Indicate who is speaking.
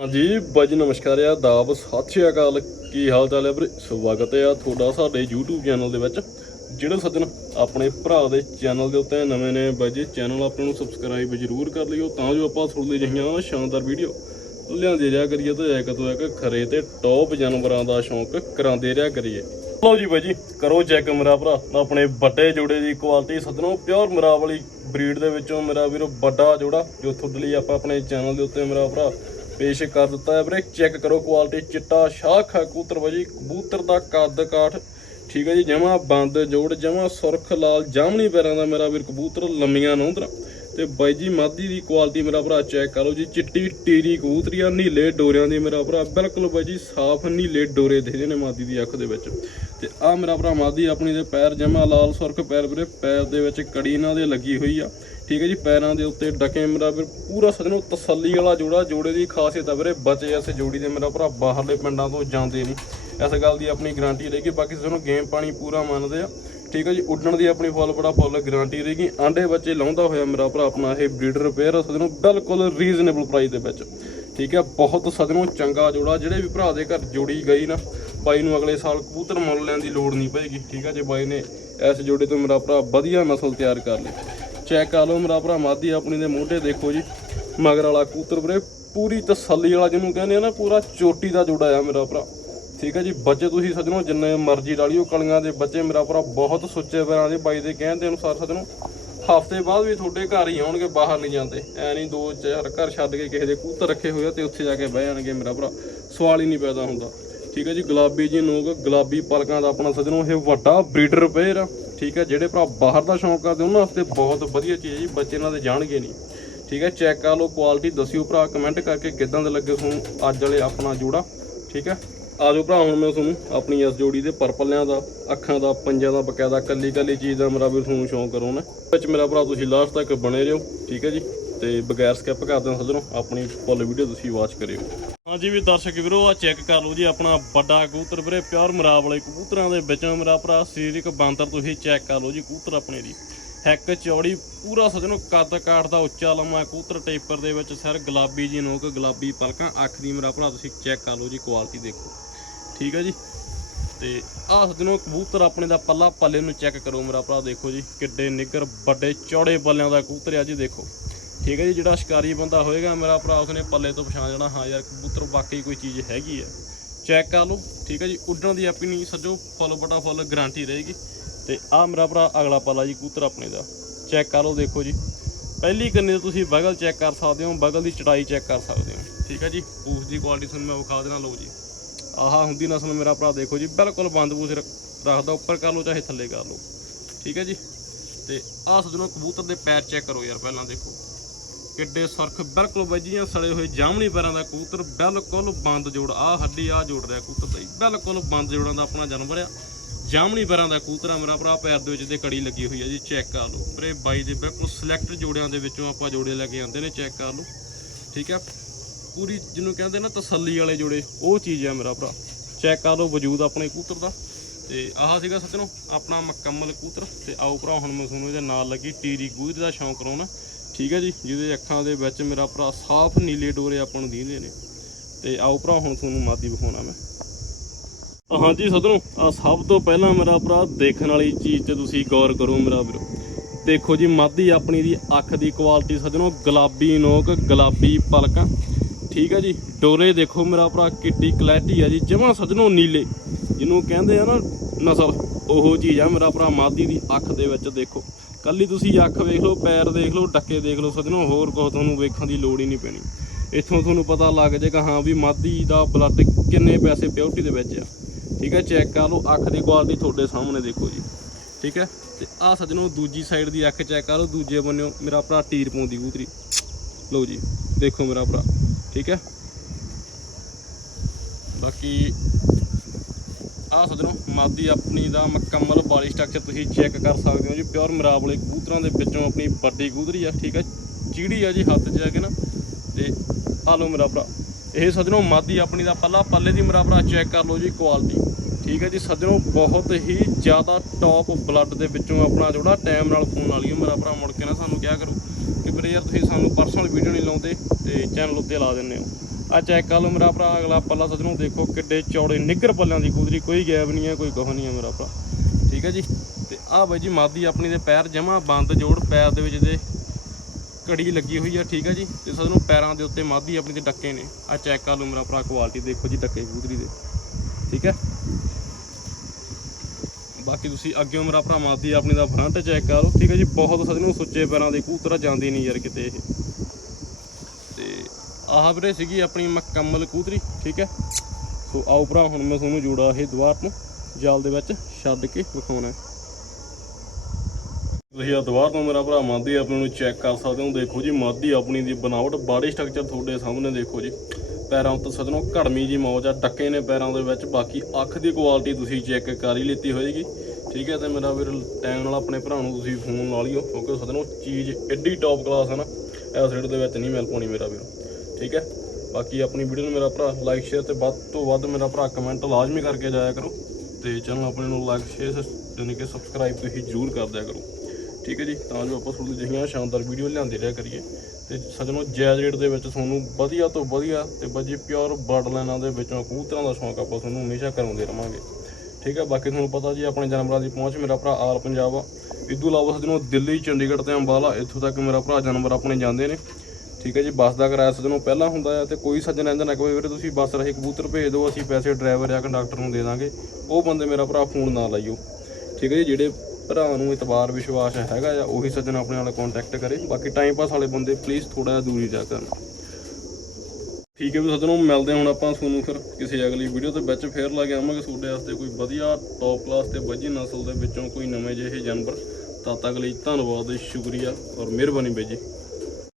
Speaker 1: ਹਾਂਜੀ ਬਾਜੀ ਨਮਸਕਾਰ ਆ ਦਾਬ ਸਤਿ ਸ਼੍ਰੀ ਅਕਾਲ। ਕੀ ਹਾਲ ਚਾਲ ਹੈ ਵੀਰੇ? ਸਵਾਗਤ ਹੈ ਆ ਤੁਹਾਡਾ ਸਾਡੇ YouTube ਚੈਨਲ ਦੇ ਵਿੱਚ। ਜਿਹੜੇ ਸੱਜਣ ਆਪਣੇ ਭਰਾ ਦੇ ਚੈਨਲ ਦੇ ਉੱਤੇ ਨਵੇਂ ਨੇ ਬਾਜੀ ਚੈਨਲ ਆਪਣੇ ਨੂੰ ਸਬਸਕ੍ਰਾਈਬ ਜ਼ਰੂਰ ਕਰ ਲਿਓ, ਤਾਂ ਜੋ ਆਪਾਂ ਤੁਹਾਡੇ ਜਿਹੀਆਂ ਸ਼ਾਨਦਾਰ ਵੀਡੀਓ ਲਿਆਂਦੇ ਰਿਹਾ ਕਰੀਏ ਤੇ ਇੱਕ ਤੋਂ ਇੱਕ ਖਰੇ ਤੇ ਟੌਪ ਜਾਨਵਰਾਂ ਦਾ ਸ਼ੌਂਕ ਕਰਾਉਂਦੇ ਰਿਹਾ ਕਰੀਏ। ਲਓ ਜੀ ਬਾਜੀ ਕਰੋ ਚੈੱਕ ਮੇਰਾ ਭਰਾ, ਆਪਣੇ ਵੱਡੇ ਜੋੜੇ ਦੀ ਕੁਆਲਿਟੀ ਸੱਜਣੋ ਪਿਓਰ ਮਰਾ ਵਾਲੀ ਬਰੀਡ ਦੇ ਵਿੱਚੋਂ ਮੇਰਾ ਵੀਰੋ ਵੱਡਾ ਜੋੜਾ, ਜੋ ਤੁਹਾਡੇ ਲਈ ਆਪਾਂ ਆਪਣੇ ਚੈਨਲ ਦੇ ਉੱਤੇ ਮੇਰਾ ਭਰਾ ਪੇਸ਼ ਕਰ ਦਿੱਤਾ ਹੈ ਵੀਰੇ। ਚੈੱਕ ਕਰੋ ਕੁਆਲਿਟੀ ਚਿੱਟਾ, ਸ਼ਾਖ ਹੈ ਕਬੂਤਰ ਵਜੀ ਕਬੂਤਰ ਦਾ ਕੱਦ ਕਾਠ। ਠੀਕ ਹੈ ਜੀ, ਜਮਾ ਬੰਦ ਜੋੜ, ਜਮਾ ਸੁਰਖ ਲਾਲ ਜਾਮਣੀ ਪੈਰਾਂ ਦਾ ਮੇਰਾ ਵੀਰ ਕਬੂਤਰ ਲੰਮੀਆਂ ਨੌਂਦਰਾ ਤੇ ਬਾਈ ਜੀ, ਮਾਦੀ ਦੀ ਕੁਆਲਿਟੀ ਮੇਰਾ ਭਰਾ ਚੈੱਕ ਕਰੋ ਜੀ। ਚਿੱਟੀ, ਟੀਰੀ ਕਬੂਤਰੀ ਆ, ਨੀਲੇ ਡੋਰਿਆਂ ਦੀ ਮੇਰਾ ਭਰਾ। ਬਿਲਕੁਲ ਬਾਈ ਜੀ, ਸਾਫ਼ ਨੀਲੇ ਡੋਰੇ ਦਿਖਦੇ ਨੇ ਮਾਦੀ ਦੀ ਅੱਖ ਦੇ ਵਿੱਚ। ਤੇ ਆ ਮੇਰਾ ਭਰਾ ਮਾਦੀ ਆਪਣੀ ਦੇ ਪੈਰ ਜਮਾ ਲਾਲ ਸੁਰਖ ਪੈਰ ਵੀਰੇ। ਪੈਰ ਦੇ ਵਿੱਚ ਕੜੀ ਇਹਨਾਂ ਦੇ ਲੱਗੀ ਹੋਈ ਆ। ਠੀਕ ਹੈ ਜੀ, ਪੈਰਾਂ ਦੇ ਉੱਤੇ ਡਕੇ ਮੇਰਾ ਵੀਰ, ਪੂਰਾ ਸਜਣੋ ਤਸੱਲੀ ਵਾਲਾ ਜੋੜਾ, ਜੋੜੇ ਦੀ ਖਾਸੀਅਤ ਆ ਵੀਰੇ, ਬਚੇ ਐਸੇ ਜੋੜੀ ਦੇ ਮੇਰਾ ਭਰਾ, ਬਾਹਰਲੇ ਪਿੰਡਾਂ ਤੋਂ ਜਾਂਦੇ ਨਹੀਂ। ਇਸ ਗੱਲ ਦੀ ਆਪਣੀ ਗਾਰੰਟੀ ਰਹੇਗੀ, ਬਾਕੀ ਸਜਣੋ ਗੇਮ ਪਾਣੀ ਪੂਰਾ ਮੰਨਦੇ ਆ। ਠੀਕ ਹੈ ਜੀ, ਉੱਡਣ ਦੀ ਆਪਣੀ ਫੁੱਲ ਬੜਾ ਫੁੱਲ ਗਾਰੰਟੀ ਰਹੇਗੀ। ਆਂਡੇ ਬੱਚੇ ਲਾਉਂਦਾ ਹੋਇਆ ਮੇਰਾ ਭਰਾ ਆਪਣਾ ਇਹ ਬਰੀਡਰ ਰਿਪੇਅਰ ਸਜਣੋ, ਬਿਲਕੁਲ ਰੀਜ਼ਨੇਬਲ ਪ੍ਰਾਈਸ ਦੇ ਵਿੱਚ। ਠੀਕ ਹੈ, ਬਹੁਤ ਸਜਣੋ ਚੰਗਾ ਜੋੜਾ, ਜਿਹੜੇ ਵੀ ਭਰਾ ਦੇ ਘਰ ਜੋੜੀ ਗਈ ਨਾ, ਬਾਈ ਨੂੰ ਅਗਲੇ ਸਾਲ ਕਬੂਤਰ ਮੁੱਲ ਲੈਣ ਦੀ ਲੋੜ ਨਹੀਂ ਪਏਗੀ। ਠੀਕ ਹੈ, ਜੇ ਬਾਈ ਨੇ ਇਸ ਜੋੜੇ ਤੋਂ ਮੇਰਾ ਭਰਾ ਵਧੀਆ ਨਸਲ ਤਿਆਰ ਕਰ ਲਈ ਚੈੱਕ ਕਰ ਲਓ ਮੇਰਾ ਭਰਾ ਮਾਦੀ ਆਪਣੀ ਦੇ ਮੋਢੇ ਦੇਖੋ ਜੀ। ਮਗਰ ਵਾਲਾ ਕੂਤਰ ਵੀਰੇ, ਪੂਰੀ ਤਸੱਲੀ ਵਾਲਾ ਜਿਹਨੂੰ ਕਹਿੰਦੇ ਆ ਨਾ, ਪੂਰਾ ਚੋਟੀ ਦਾ ਜੋੜਾ ਆ ਮੇਰਾ ਭਰਾ। ਠੀਕ ਹੈ ਜੀ, ਬੱਚੇ ਤੁਸੀਂ ਸੱਜਣੋ, ਜਿੰਨੇ ਮਰਜ਼ੀ ਡਾਲਿਓ ਕਲੀਆਂ ਦੇ ਬੱਚੇ, ਮੇਰਾ ਭਰਾ ਬਹੁਤ ਸੁੱਚੇ ਪੈਰਾਂ ਦੇ ਬਾਈ ਦੇ ਕਹਿਣ ਦੇ ਅਨੁਸਾਰ ਸੱਜਣੋ, ਹਫ਼ਤੇ ਬਾਅਦ ਵੀ ਤੁਹਾਡੇ ਘਰ ਹੀ ਆਉਣਗੇ, ਬਾਹਰ ਨਹੀਂ ਜਾਂਦੇ। ਐ ਨਹੀਂ ਦੋ ਚਾਰ ਘਰ ਛੱਡ ਕੇ ਕਿਸੇ ਦੇ ਕੂਤਰ ਰੱਖੇ ਹੋਏ ਆ ਤੇ ਉੱਥੇ ਜਾ ਕੇ ਬਹਿ ਜਾਣਗੇ ਮੇਰਾ ਭਰਾ। ਸਵਾਲ ਹੀ ਨਹੀਂ ਪੈਦਾ ਹੁੰਦਾ। ਠੀਕ ਹੈ ਜੀ, ਗੁਲਾਬੀ ਜੀ ਨੋਕ, ਗੁਲਾਬੀ ਪਲਕਾਂ ਦਾ ਆਪਣਾ ਸੱਜਣੋ, ਇਹ ਵੱਡਾ ਬਰੀਡਰ ਪੇਅਰ ਆ। ਠੀਕ ਹੈ, ਜਿਹੜੇ ਭਰਾ ਬਾਹਰ ਦਾ ਸ਼ੌਂਕ ਕਰਦੇ, ਉਹਨਾਂ ਵਾਸਤੇ ਬਹੁਤ ਵਧੀਆ ਚੀਜ਼ ਹੈ ਜੀ, ਬੱਚੇ ਇਹਨਾਂ ਦੇ ਜਾਣਗੇ ਨਹੀਂ। ਠੀਕ ਹੈ, ਚੈੱਕ ਕਰ ਲਓ ਕੁਆਲਿਟੀ ਦੱਸਿਓ ਭਰਾ ਕਮੈਂਟ ਕਰਕੇ ਕਿਦਾਂ ਦੇ ਲੱਗੇ ਤੁਹਾਨੂੰ ਅੱਜ ਵਾਲੇ ਆਪਣਾ ਜੋੜਾ। ਠੀਕ ਹੈ ਆਜੋ ਭਰਾ, ਹੁਣ ਮੈਂ ਤੁਹਾਨੂੰ ਆਪਣੀ ਇਸ ਜੋੜੀ ਦੇ ਪਰਪਲਿਆਂ ਦਾ, ਅੱਖਾਂ ਦਾ, ਪੰਜਾਂ ਦਾ, ਬਕਾਇਦਾ ਕੱਲੀ ਕੱਲੀ ਚੀਜ਼ ਦਾ ਮੇਰਾ ਵੀ ਤੁਹਾਨੂੰ ਸ਼ੌਂਕ ਕਰਾਉਣਾ। ਵਿੱਚ ਮੇਰਾ ਭਰਾ, ਤੁਸੀਂ ਲਾਸਟ ਤੱਕ ਬਣੇ ਰਹੋ। ਠੀਕ ਹੈ ਜੀ। ਤੇ ਬਗੈਰ ਸਕਿਪ ਕਰਦੇ ਹਾਂ ਸੱਜਣੋ, ਆਪਣੀ ਫੁੱਲ ਵੀਡੀਓ ਤੁਸੀਂ ਵਾਚ ਕਰਿਓ। ਹਾਂਜੀ ਵੀ ਦਰਸ਼ਕ ਵੀਰੋ ਆ ਚੈੱਕ ਕਰ ਲਓ ਜੀ, ਆਪਣਾ ਵੱਡਾ ਕਬੂਤਰ ਵੀਰੇ, ਪਿਓਰ ਮਰਾਬ ਵਾਲੇ ਕਬੂਤਰਾਂ ਦੇ ਵਿੱਚੋਂ ਮੇਰਾ ਭਰਾ ਸਰੀਰਕ ਬਾਂਦਰ ਤੁਸੀਂ ਚੈੱਕ ਕਰ ਲਓ ਜੀ, ਕਬੂਤਰ ਆਪਣੇ ਦੀ। ਹੈਕ ਚੌੜੀ, ਪੂਰਾ ਸਜਣੋ, ਕੱਦ ਕਾਠ ਦਾ ਉੱਚਾ ਲੰਮਾ ਕਬੂਤਰ ਟੇਪਰ ਦੇ ਵਿੱਚ ਸਿਰ, ਗੁਲਾਬੀ ਜੀ ਨੋਕ, ਗੁਲਾਬੀ ਪਲਕਾਂ, ਅੱਖ ਦੀ ਮੇਰਾ ਭਰਾ ਤੁਸੀਂ ਚੈੱਕ ਕਰ ਲਓ ਜੀ ਕੁਆਲਿਟੀ ਦੇਖੋ। ਠੀਕ ਹੈ ਜੀ? ਤੇ ਆਹ ਸਜਣੋ, ਕਬੂਤਰ ਆਪਣੇ ਦਾ ਪੱਲਾ ਪੱਲੇ ਨੂੰ ਚੈੱਕ ਕਰੋ ਮੇਰਾ ਭਰਾ, ਦੇਖੋ ਜੀ, ਕਿੱਡੇ ਨਿੱਗਰ ਵੱਡੇ ਚੌੜੇ ਪੱਲਿਆਂ ਦਾ ਕਬੂਤਰ ਆ ਜੀ, ਦੇਖੋ। ਠੀਕ ਹੈ ਜੀ, ਜਿਹੜਾ ਸ਼ਿਕਾਰੀ ਬੰਦਾ ਹੋਏਗਾ, ਮੇਰਾ ਭਰਾ ਉਸਨੇ ਪੱਲੇ ਤੋਂ ਪਛਾਣ ਜਾਣਾ। ਹਾਂ ਯਾਰ, ਕਬੂਤਰ ਵਾਕਈ ਕੋਈ ਚੀਜ਼ ਹੈਗੀ ਹੈ ਚੈੱਕ ਕਰ ਲਓ, ਠੀਕ ਹੈ ਜੀ, ਉੱਡਣ ਦੀ ਆਪਣੀ ਸੱਜੋ ਫੁੱਲ ਬਟਾ ਫੁੱਲ ਗਾਰੰਟੀ ਰਹੇਗੀ। ਤੇ ਆਹ ਮੇਰਾ ਭਰਾ ਅਗਲਾ ਪਾਲਾ ਜੀ, ਕਬੂਤਰ ਆਪਣੇ ਦਾ। ਚੈੱਕ ਕਰ ਲਓ, ਦੇਖੋ ਜੀ। ਪਹਿਲੀ ਕੰਨੇ ਤੇ ਤੁਸੀਂ ਬਗਲ ਚੈੱਕ ਕਰ ਸਕਦੇ ਹੋ, ਬਗਲ ਦੀ ਚੜਾਈ ਚੈੱਕ ਕਰ ਸਕਦੇ ਹੋ। ਠੀਕ ਹੈ ਜੀ ਪੂਛ ਦੀ ਕੁਆਲਿਟੀ ਤੁਹਾਨੂੰ ਮੈਂ ਵਿਖਾ ਦੇਣਾ, ਲਓ ਜੀ। ਆਹਾ ਹੁੰਦੀ ਨਸਲ ਮੇਰਾ ਭਰਾ, ਦੇਖੋ ਜੀ, ਬਿਲਕੁਲ ਬੰਦ ਪੂਛ ਰੱਖ- ਰੱਖਦਾ, ਉੱਪਰ ਕਰ ਲਓ ਚਾਹੇ ਥੱਲੇ ਕਰ ਲਓ। ਠੀਕ ਹੈ ਜੀ, ਤੇ ਆਹ ਸੱਜਣੋ ਕਬੂਤਰ ਦੇ ਪੈਰ ਚੈੱਕ ਕਰੋ ਯਾਰ, ਪਹਿਲਾਂ ਦੇਖੋ। ਕਿੱਡੇ ਸੁਰਖ, ਬਿਲਕੁਲ ਵੱਜੀਆਂ ਸੜੇ ਹੋਏ ਜਾਮਣੀ ਪੈਰਾਂ ਦਾ ਕਬੂਤਰ, ਬਿਲਕੁਲ ਬੰਦ ਜੋੜ ਆ ਹੱਡੀ ਆ ਜੋੜ ਰਿਹਾ ਕਬੂਤਰ ਦਾ ਬਿਲਕੁਲ ਬੰਦ ਜੋੜਾਂ ਦਾ ਆਪਣਾ ਜਾਨਵਰ ਆ ਜਾਮਣੀ ਪੈਰਾਂ ਦਾ ਕਬੂਤਰ ਆ, ਮੇਰਾ ਭਰਾ, ਪੈਰ ਦੇ ਵਿੱਚ ਤੇ ਕੜੀ ਲੱਗੀ ਹੋਈ ਆ ਜੀ, ਚੈੱਕ ਕਰ ਲਓ। ਵੀਰੇ ਬਾਈ ਦੇ ਬਿਲਕੁਲ ਸਿਲੈਕਟ ਜੋੜਿਆਂ ਦੇ ਵਿੱਚੋਂ ਆਪਾਂ ਜੋੜੇ ਲੈ ਕੇ ਆਉਂਦੇ ਨੇ, ਚੈੱਕ ਕਰ ਲਓ। ਠੀਕ ਆ? ਪੂਰੀ ਜਿਹਨੂੰ ਕਹਿੰਦੇ ਨਾ ਤਸੱਲੀ ਵਾਲੇ ਜੋੜੇ, ਉਹ ਚੀਜ਼ ਆ ਮੇਰਾ ਭਰਾ। ਚੈੱਕ ਕਰ ਲਓ ਵਜੂਦ ਆਪਣੇ ਕਬੂਤਰ ਦਾ। ਤੇ ਆਹ ਸੀਗਾ ਸੱਜਣੋ, ਆਪਣਾ ਮੁਕੰਮਲ ਕਬੂਤਰ। ਤੇ ਆਓ ਭਰਾ, ਹੁਣ ਮੈਂ ਤੁਹਾਨੂੰ ਇਹਦੇ ਨਾਲ ਲੱਗੀ, ਟੀਰੀ ਕਬੂਤਰ ਦਾ ਸ਼ੌਂਕ ਕਰਾਉਣਾ। ਠੀਕ ਹੈ ਜੀ, ਜਿਹਦੇ ਅੱਖਾਂ ਦੇ ਵਿੱਚ ਮੇਰਾ ਭਰਾ ਸਾਫ਼ ਨੀਲੇ ਡੋਰੇ ਆਪਾਂ ਨੂੰ ਦੀਂਦੇ ਨੇ। ਤੇ ਆਓ ਭਰਾ, ਹੁਣ ਤੁਹਾਨੂੰ ਮਾਦੀ ਵਿਖਾਉਣਾ ਮੈਂ। ਹਾਂਜੀ ਸੱਜਣੋ ਆ ਸਭ ਤੋਂ ਪਹਿਲਾਂ ਮੇਰਾ ਭਰਾ, ਦੇਖਣ ਵਾਲੀ ਚੀਜ਼ ਤੇ ਤੁਸੀਂ ਗੌਰ ਕਰੋ ਮੇਰਾ ਵੀਰੋ। ਦੇਖੋ ਜੀ ਮਾਦੀ ਆਪਣੀ ਦੀ ਅੱਖ ਦੀ ਕੁਆਲਿਟੀ ਸੱਜਣੋ ਗੁਲਾਬੀ ਨੋਕ, ਗੁਲਾਬੀ ਪਲਕਾਂ। ਠੀਕ ਹੈ ਜੀ, ਡੋਰੇ ਦੇਖੋ ਮੇਰਾ ਭਰਾ, ਕਿੱਡੀ ਕਲੈਰਿਟੀ ਆ ਜੀ, ਜਮਾਂ ਸੱਜਣੋ ਨੀਲੇ। ਜਿਹਨੂੰ ਕਹਿੰਦੇ ਆ ਨਾ ਨਸਲ, ਉਹੋ ਚੀਜ਼ ਆ ਮੇਰਾ ਭਰਾ ਮਾਦੀ ਦੀ ਅੱਖ ਦੇ ਵਿੱਚ ਦੇਖੋ। ਕੱਲੀ ਤੁਸੀਂ ਅੱਖ ਵੇਖ ਲਓ, ਪੈਰ ਦੇਖ ਲਓ, ਡੱਕੇ ਦੇਖ ਲਓ ਸੱਜਣੋ, ਹੋਰ ਕੁਝ ਤੁਹਾਨੂੰ ਵੇਖਣ ਦੀ ਲੋੜ ਹੀ ਨਹੀਂ ਪੈਣੀ। ਇੱਥੋਂ ਤੁਹਾਨੂੰ ਪਤਾ ਲੱਗ ਜਾਏਗਾ, ਹਾਂ ਵੀ ਮਾਦੀ ਦਾ ਬਲੱਡ ਕਿੰਨੇ ਪੈਸੇ ਪਿਓਰਟੀ ਦੇ ਵਿੱਚ ਆ। ਠੀਕ ਹੈ ਚੈੱਕ ਕਰ ਲਓ, ਅੱਖ ਦੀ ਕੁਆਲਿਟੀ ਤੁਹਾਡੇ ਸਾਹਮਣੇ ਦੇਖੋ ਜੀ। ਠੀਕ ਹੈ, ਤੇ ਆਹ ਸੱਜਣੋ, ਦੂਜੀ ਸਾਈਡ ਦੀ ਅੱਖ ਚੈੱਕ ਕਰ ਲਓ, ਦੂਜੇ ਬੰਨਿਓ, ਮੇਰਾ ਭਰਾ ਟੀਰ ਪਾਉਂਦੀ ਕਬੂਤਰੀ ਲਓ ਜੀ, ਦੇਖੋ ਮੇਰਾ ਭਰਾ। ਠੀਕ ਹੈ। ਬਾਕੀ ਆਹ ਸੱਜਣੋ, ਮਾਦੀ ਆਪਣੀ ਦਾ ਮੁਕੰਮਲ ਬਾਲੀ ਸਟਰਕਚਰ ਤੁਸੀਂ ਚੈੱਕ ਕਰ ਸਕਦੇ ਹੋ ਜੀ। ਪਿਓਰ ਮਰਾਬ ਵਾਲੇ ਕਬੂਤਰਾਂ ਦੇ ਵਿੱਚੋਂ ਆਪਣੀ ਵੱਡੀ ਕਬੂਤਰੀ ਆ, ਠੀਕ ਹੈ ਚੀੜੀ ਆ ਜੀ ਹੱਥ 'ਚ ਆ ਕੇ ਨਾ, ਤੇ ਆ ਲਓ ਮੇਰਾ ਇਹ ਸੱਜਣੋ, ਮਾਦੀ ਆਪਣੀ ਦਾ ਪੱਲਾ ਪੱਲੇ ਦੀ ਮਰਾਬਰਾ ਚੈੱਕ ਕਰ ਲਓ ਜੀ ਕੁਆਲਿਟੀ ਠੀਕ ਹੈ ਜੀ, ਸੱਜਣੋ, ਬਹੁਤ ਹੀ ਜ਼ਿਆਦਾ ਟੌਪ ਬਲੱਡ ਦੇ ਵਿੱਚੋਂ ਆਪਣਾ ਜਿਹੜਾ ਟਾਈਮ ਨਾਲ ਫੋਨ ਵਾਲੀ ਮਰਾਬਰਾ ਮੁੜ ਕੇ ਨਾ ਸਾਨੂੰ ਕਿਹਾ ਕਰੋ। ਕਿ ਵੀਰੇ ਯਾਰ, ਤੁਸੀਂ ਸਾਨੂੰ ਪਰਸਨਲ ਵੀਡੀਓ ਨਹੀਂ ਲਾਉਂਦੇ, ਤੇ ਚੈਨਲ ਉੱਤੇ ਲਾ ਦਿੰਦੇ ਹੋ। ਆ ਚੈੱਕ ਕਰ ਲਓ ਮੇਰਾ ਭਰਾ ਅਗਲਾ ਪੱਲਾ ਸੱਜਣੋਂ ਦੇਖੋ ਕਿੱਡੇ ਚੌੜੇ ਨਿੱਗਰ ਪੱਲਿਆਂ ਦੀ ਕੂਦਰੀ, ਕੋਈ ਗੈਬ ਨਹੀਂ ਹੈ, ਕੋਈ ਕੁਛ ਨਹੀਂ ਹੈ ਮੇਰਾ ਭਰਾ। ਠੀਕ ਹੈ ਜੀ? ਤੇ ਆ ਬਾਈ ਜੀ ਮਾਦੀ ਆਪਣੀ ਦੇ ਪੈਰ ਜਮਾ ਬੰਦ ਜੋੜ, ਪੈਰ ਦੇ ਵਿੱਚ ਦੇ ਘੜੀ ਲੱਗੀ ਹੋਈ ਆ, ਠੀਕ ਹੈ ਜੀ? ਤੇ ਸੱਜਣੋਂ ਪੈਰਾਂ ਦੇ ਉੱਤੇ ਮਾਦੀ ਆਪਣੀ ਦੇ ਡੱਕੇ ਨੇ। ਆ ਚੈੱਕ ਕਰ ਲਓ ਮੇਰਾ ਭਰਾ ਕੁਆਲਿਟੀ ਦੇਖੋ ਜੀ ਡੱਕੇ ਕੁਦਰੀ ਦੇ। ਠੀਕ ਹੈ? ਬਾਕੀ ਤੁਸੀਂ ਅੱਗੇ ਮੇਰਾ ਭਰਾ, ਮਾਦੀ ਆਪਣੀ ਦਾ ਫਰੰਟ ਚੈੱਕ ਕਰੋ ਠੀਕ ਹੈ ਜੀ? ਬਹੁਤ ਸੱਜਣੋਂ ਸੁੱਚੇ ਪੈਰਾਂ ਦੇ ਕੂਤਰਾ ਜਾਂਦੇ ਨਹੀਂ ਯਾਰ ਕਿਤੇ ਇਹ। ਆਹ ਵੀਰੇ ਸੀਗੀ ਆਪਣੀ ਮੁਕੰਮਲ ਕੂਤਰੀ, ਠੀਕ ਹੈ? ਸੋ ਆਓ ਭਰਾ, ਹੁਣ ਮੈਂ ਤੁਹਾਨੂੰ ਜੋੜਾ ਇਹ ਦੁਆਰ ਨੂੰ ਜਾਲ ਦੇ ਵਿੱਚ ਛੱਡ ਕੇ ਵਿਖਾਉਣਾ ਤੁਸੀਂ ਆ ਦੁਆਰ ਤੋਂ ਮੇਰਾ ਭਰਾ ਮਾਦੀ ਆਪਣੇ ਨੂੰ ਚੈੱਕ ਕਰ ਸਕਦੇ ਹੋ। ਦੇਖੋ ਜੀ, ਮਾਦੀ ਆਪਣੀ ਦੀ ਬਣਾਵਟ ਬਾਡੀ ਸਟਰਕਚਰ ਤੁਹਾਡੇ ਸਾਹਮਣੇ ਦੇਖੋ ਜੀ। ਪੈਰਾਂ ਉੱਤੇ ਸੱਜਣੋਂ ਘੜਮੀ ਜੀ ਮੌਜ ਆ ਟੱਕੇ ਨੇ ਪੈਰਾਂ ਦੇ ਵਿੱਚ। ਬਾਕੀ ਅੱਖ ਦੀ ਕੁਆਲਿਟੀ ਤੁਸੀਂ ਚੈੱਕ ਕਰ ਹੀ ਲਿੱਤੀ ਹੋਏਗੀ। ਠੀਕ ਹੈ, ਤੇ ਮੇਰਾ ਵੀਰ ਟਾਈਮ ਨਾਲ ਆਪਣੇ ਭਰਾ ਨੂੰ ਤੁਸੀਂ ਫੋਨ ਲਾ ਲਿਓ, ਕਿਉਂਕਿ ਸਦਨੋਂ ਚੀਜ਼ ਐਡੀ ਟੌਪ ਕਲਾਸ ਹੈ ਨਾ, ਇਸ ਰੇਟ ਦੇ ਵਿੱਚ ਨਹੀਂ ਮਿਲ ਪਾਉਣੀ ਮੇਰਾ ਵੀਰ। ਠੀਕ ਹੈ। ਬਾਕੀ ਆਪਣੀ ਵੀਡੀਓ ਨੂੰ ਮੇਰਾ ਭਰਾ ਲਾਈਕ ਸ਼ੇਅਰ ਤੇ ਵੱਧ ਤੋਂ ਵੱਧ ਮੇਰਾ ਭਰਾ ਕਮੈਂਟ ਲਾਜ਼ਮੀ ਕਰਕੇ ਜਾਇਆ ਕਰੋ। ਤੇ ਚੈਨਲ ਆਪਣੇ ਨੂੰ ਲਾਈਕ ਸ਼ੇਅਰ ਯਾਨੀ ਕਿ ਸਬਸਕ੍ਰਾਈਬ ਤੁਸੀਂ ਜ਼ਰੂਰ ਕਰ ਦਿਆ ਕਰੋ। ਠੀਕ ਹੈ ਜੀ, ਤਾਂ ਜੋ ਆਪਾਂ ਤੁਹਾਨੂੰ ਜਿਹੀਆਂ ਸ਼ਾਨਦਾਰ ਵੀਡੀਓ ਲਿਆਂਦੇ ਰਿਹਾ ਕਰੀਏ। ਤੇ ਸੱਜਣੋ ਜਾਇਜ਼ ਰੇਟ ਦੇ ਵਿੱਚ ਤੁਹਾਨੂੰ ਵਧੀਆ ਤੋਂ ਵਧੀਆ ਤੇ ਬੱਜੀ ਪਿਓਰ ਬਰਡ ਲਾਈਨਾਂ ਦੇ ਵਿੱਚੋਂ ਕਬੂਤਰਾਂ ਦਾ ਸ਼ੌਂਕ ਆਪਾਂ ਤੁਹਾਨੂੰ ਹਮੇਸ਼ਾ ਕਰਾਉਂਦੇ ਰਵਾਂਗੇ। ਠੀਕ ਹੈ, ਬਾਕੀ ਤੁਹਾਨੂੰ ਪਤਾ ਜੀ, ਆਪਣੇ ਜਾਨਵਰਾਂ ਦੀ ਪਹੁੰਚ ਮੇਰਾ ਭਰਾ ਆਲ ਪੰਜਾਬ ਆ। ਇਦੋਂ ਇਲਾਵਾ ਸੱਜਣੋ, ਦਿੱਲੀ, ਚੰਡੀਗੜ੍ਹ ਤੇ ਅੰਬਾਲਾ, ਇੱਥੋਂ ਤੱਕ ਮੇਰਾ ਭਰਾ ਜਾਨਵਰ ਆਪਣੇ ਜਾਂਦੇ ਨੇ। ਠੀਕ ਹੈ ਜੀ, ਬੱਸ ਦਾ ਕਿਰਾਇਆ ਸੱਜਣੋਂ ਪਹਿਲਾਂ ਹੁੰਦਾ ਆ ਤੇ ਕੋਈ ਸੱਜਣ ਇੰਦਾ ਨਾ ਕਹੇ ਵੀਰੇ ਤੁਸੀਂ ਬੱਸ ਰਾਹੀਂ ਕਬੂਤਰ ਭੇਜ ਦਿਓ, ਅਸੀਂ ਪੈਸੇ ਡਰਾਈਵਰ ਜਾਂ ਕੰਡਕਟਰ ਨੂੰ ਦੇ ਦਾਂਗੇ। ਉਹ ਬੰਦੇ ਮੇਰਾ ਭਰਾ ਫੋਨ ਨਾ ਲਾਈਓ। ਠੀਕ ਹੈ ਜੀ, ਜਿਹੜੇ ਭਰਾ ਨੂੰ ਇਤਬਾਰ ਵਿਸ਼ਵਾਸ ਹੈਗਾ ਆ, ਉਹੀ ਸੱਜਣ ਆਪਣੇ ਨਾਲ ਕੰਟੈਕਟ ਕਰੇ। ਬਾਕੀ ਟਾਈਮ ਪਾਸ ਵਾਲੇ ਬੰਦੇ ਪਲੀਜ਼ ਥੋੜਾ ਜਿਹਾ ਦੂਰੀ ਜਾ ਕਰਨ। ਠੀਕ ਹੈ ਵੀ ਸੱਜਣੋ, ਮਿਲਦੇ ਹਾਂ ਹੁਣ ਆਪਾਂ ਤੁਹਾਨੂੰ ਫਿਰ ਕਿਸੇ ਅਗਲੀ ਵੀਡੀਓ ਦੇ ਵਿੱਚ। ਫੇਰ ਲਾ ਕੇ ਆਵਾਂਗੇ ਤੁਹਾਡੇ ਵਾਸਤੇ ਕੋਈ ਵਧੀਆ ਟੌਪ ਕਲਾਸ ਤੇ ਵੱਜੀ ਨਸਲ ਦੇ ਵਿੱਚੋਂ ਕੋਈ ਨਵੇਂ ਜਿਹੇ ਜਾਨਵਰ। ਤਦ ਤੱਕ ਲਈ ਧੰਨਵਾਦ, ਸ਼ੁਕਰੀਆ ਔਰ ਮਿਹਰਬਾਨੀ ਬਾਈ ਜੀ।